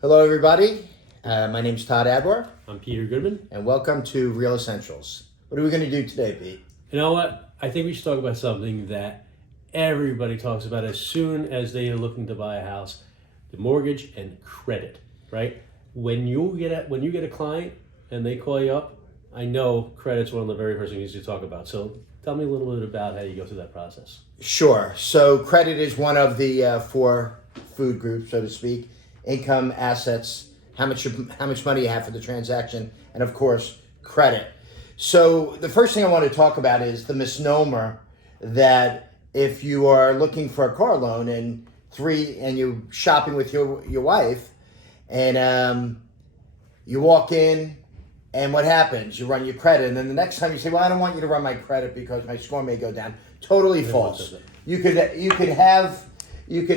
Hello, everybody. My name's Todd Adwar, I'm Peter Goodman. and welcome to Real Essentials. What are we going to do today, Pete? You know what? I think we should talk about something that everybody talks about as soon as they are looking to buy a house: the mortgage and credit. Right? When you get a client and they call you up, I know credit's one of the very first things you talk about. So tell me a little bit about how you go through that process. Sure. So credit is one of the four food groups, so to speak: income, assets, how much money you have for the transaction, and of course, credit. So the first thing I want to talk about is the misnomer that if you are looking for a car loan and you're shopping with your wife, and you walk in, and what happens? You run your credit, and then the next time you say, "Well, I don't want you to run my credit because my score may go down." Totally false. You could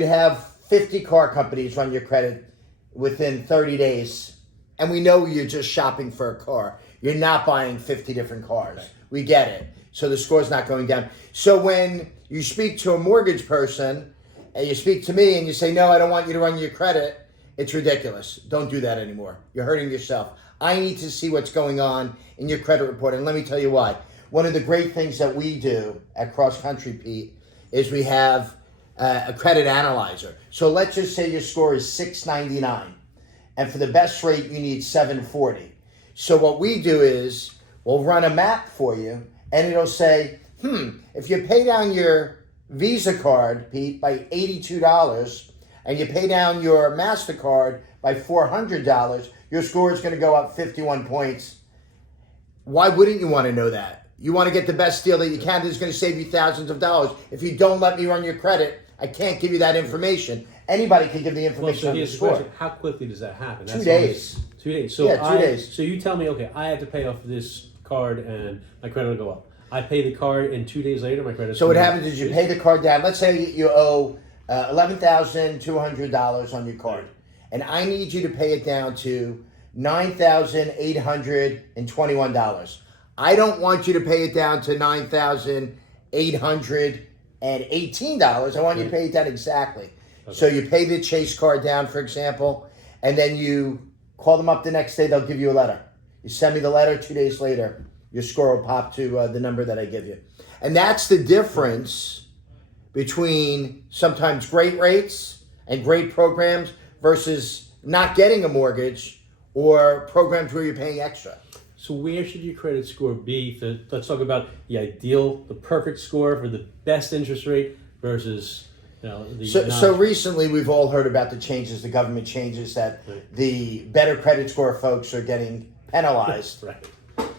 have 50 car companies run your credit within 30 days, and we know you're just shopping for a car. You're not buying 50 different cars. Right. We get it. So the score's not going down. So when you speak to a mortgage person and you speak to me and you say, "No, I don't want you to run your credit," it's ridiculous. Don't do that anymore. You're hurting yourself. I need to see what's going on in your credit report, and let me tell you why. One of the great things that we do at Cross Country, Pete, is we have a credit analyzer. So let's just say your score is 699, and for the best rate you need 740. So what we do is we'll run a map for you, and it'll say, if you pay down your Visa card, Pete, by $82, and you pay down your MasterCard by $400, your score is going to go up 51 points. Why wouldn't you want to know that? You want to get the best deal that you can. That's going to save you thousands of dollars. If you don't let me run your credit, I can't give you that information. Anybody can give the information on the score. How quickly does that happen? 2 days. 2 days. So yeah, 2 days. So you tell me, okay, I have to pay off this card and my credit will go up. I pay the card, and 2 days later my credit. So what happens is you pay the card down. Let's say you owe $11,200 on your card, and I need you to pay it down to $9,821. I don't want you to pay it down to $9,818. I want you to pay it down exactly. Okay. So you pay the Chase card down, for example, and then you call them up the next day. They'll give you a letter. You send me the letter. 2 days later, your score will pop to the number that I give you. And that's the difference between sometimes great rates and great programs versus not getting a mortgage or programs where you're paying extra. So where should your credit score be? Let's talk about the perfect score for the best interest rate versus So recently we've all heard about the changes, the government changes that the better credit score folks are getting penalized. Right.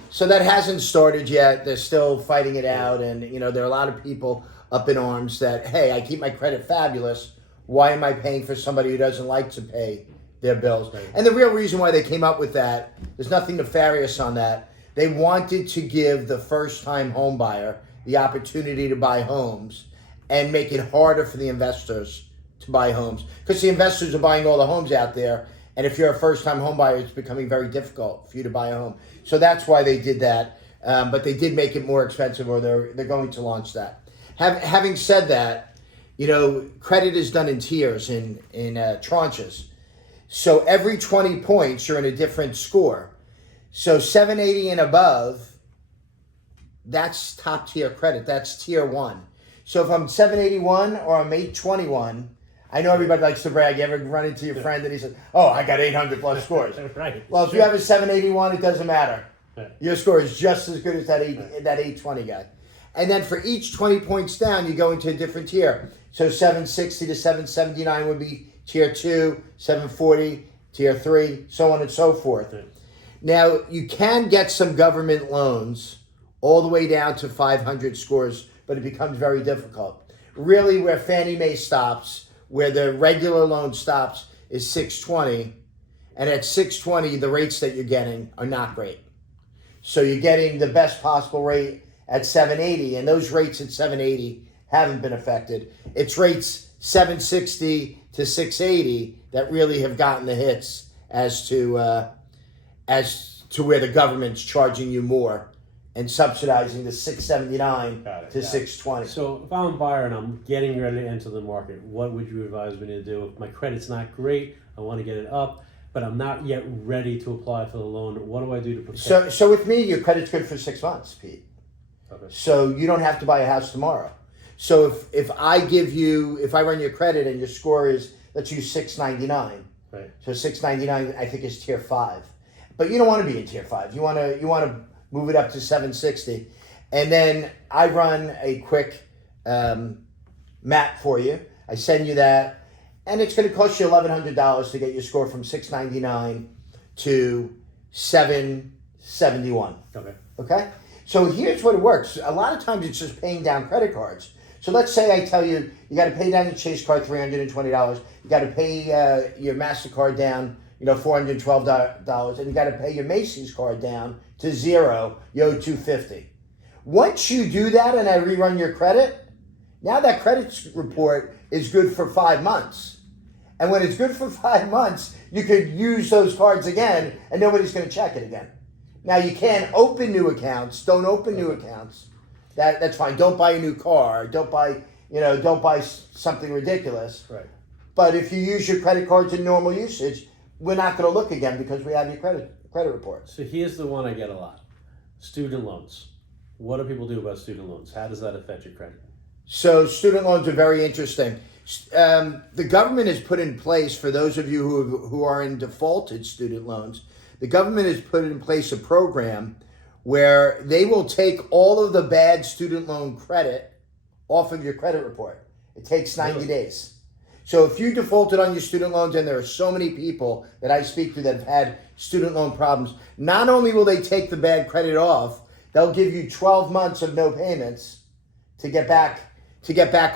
So that hasn't started yet. They're still fighting it out, and there are a lot of people up in arms that, hey, I keep my credit fabulous. Why am I paying for somebody who doesn't like to pay their bills? Right. And the real reason why they came up with that, there's nothing nefarious on that. They wanted to give the first-time home buyer the opportunity to buy homes and make it harder for the investors to buy homes, because the investors are buying all the homes out there, and if you're a first-time home buyer, it's becoming very difficult for you to buy a home. So that's why they did that, but they did make it more expensive, or they're going to launch that. Having said that, credit is done in tiers, in tranches. So every 20 points, you're in a different score. So 780 and above, that's top tier credit. That's tier 1. So if I'm 781 or I'm 821, I know everybody likes to brag. You ever run into your friend and he says, "Oh, I got 800 plus scores." Right. Well, if you have a 781, it doesn't matter. Right. Your score is just as good as that 820 guy. And then for each 20 points down, you go into a different tier. So 760 to 779 would be tier 2, 740, tier 3, so on and so forth. Right. Now, you can get some government loans all the way down to 500 scores, but it becomes very difficult. Really, where Fannie Mae stops, where the regular loan stops, is 620. And at 620, the rates that you're getting are not great. So you're getting the best possible rate at 780, and those rates at 780 haven't been affected. It's rates 760 to 680 that really have gotten the hits as to where the government's charging you more and subsidizing the 679 to 620. So if I'm a buyer and I'm getting ready to enter the market, what would you advise me to do? If my credit's not great, I want to get it up, but I'm not yet ready to apply for the loan. What do I do to prepare? So with me, your credit's good for 6 months, Pete. Okay. So you don't have to buy a house tomorrow. So if I run your credit and your score is, let's use 699. Right. So 699, I think, is tier 5. But you don't want to be in tier 5. You want to move it up to 760. And then I run a quick map for you. I send you that. And it's going to cost you $1,100 to get your score from 699 to 771. Okay. Okay? So here's what it works. A lot of times it's just paying down credit cards. So let's say I tell you, you got to pay down your Chase card $320. You got to pay your MasterCard down, $412, and you got to pay your Macy's card down to $0. You owe $250. Once you do that and I rerun your credit, now that credit report is good for 5 months. And when it's good for 5 months, you could use those cards again and nobody's going to check it again. Now you can't open new accounts. Don't open new accounts. That's fine. Don't buy a new car. Don't buy something ridiculous. Right. But if you use your credit cards in normal usage, we're not going to look again because we have your credit report. So here's the one I get a lot. Student loans. What do people do about student loans? How does that affect your credit? So student loans are very interesting. The government has put in place, for those of you who are in defaulted student loans, the government has put in place a program where they will take all of the bad student loan credit off of your credit report. It takes 90 days. So if you defaulted on your student loans, and there are so many people that I speak to that have had student loan problems, not only will they take the bad credit off, they'll give you 12 months of no payments to get back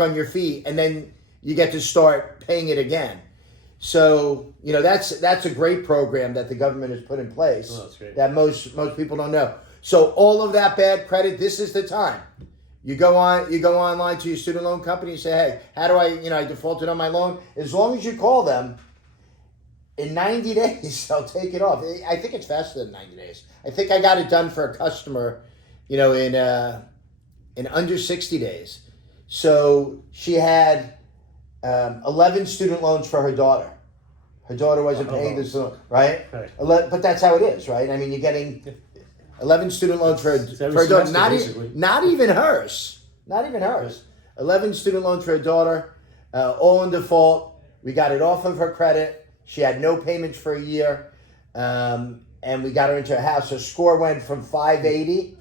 on your feet, and then you get to start paying it again. So, that's a great program that the government has put in place. Oh, that's great. That most people don't know. So all of that bad credit, this is the time. You go online to your student loan company and say, hey, how do I defaulted on my loan? As long as you call them, in 90 days, they'll take it off. I think it's faster than 90 days. I think I got it done for a customer, in under 60 days. So she had 11 student loans for her daughter. Her daughter wasn't paying this loan, right? Right. But that's how it is, right? I mean, you're getting 11 student loans for her daughter. Not even hers. Not even hers. 11 student loans for her daughter, all in default. We got it off of her credit. She had no payments for a year, and we got her into a house. Her score went from 580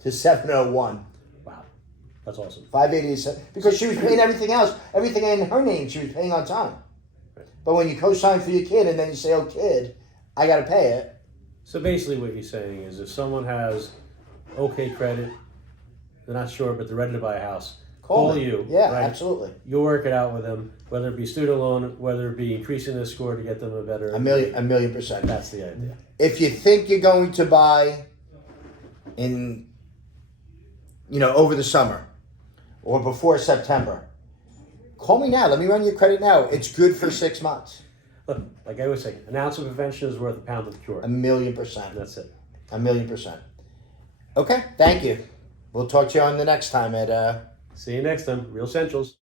to 701. Wow. That's awesome. 580 is because she was paying everything else, everything in her name, she was paying on time. Right. But when you co-sign for your kid and then you say, oh, kid, I got to pay it. So basically what you're saying is if someone has okay credit, they're not sure, but they're ready to buy a house, call me. you. Yeah, right? absolutely. You'll work it out with them, whether it be student loan, whether it be increasing their score to get them a better... A million percent. That's the idea. If you think you're going to buy over the summer or before September, call me now. Let me run your credit now. It's good for 6 months. Look, like I always say, an ounce of prevention is worth a pound of cure. 1,000,000%. That's it. 1,000,000%. Okay, thank you. We'll talk to you on the next time at... See you next time. Real Essentials.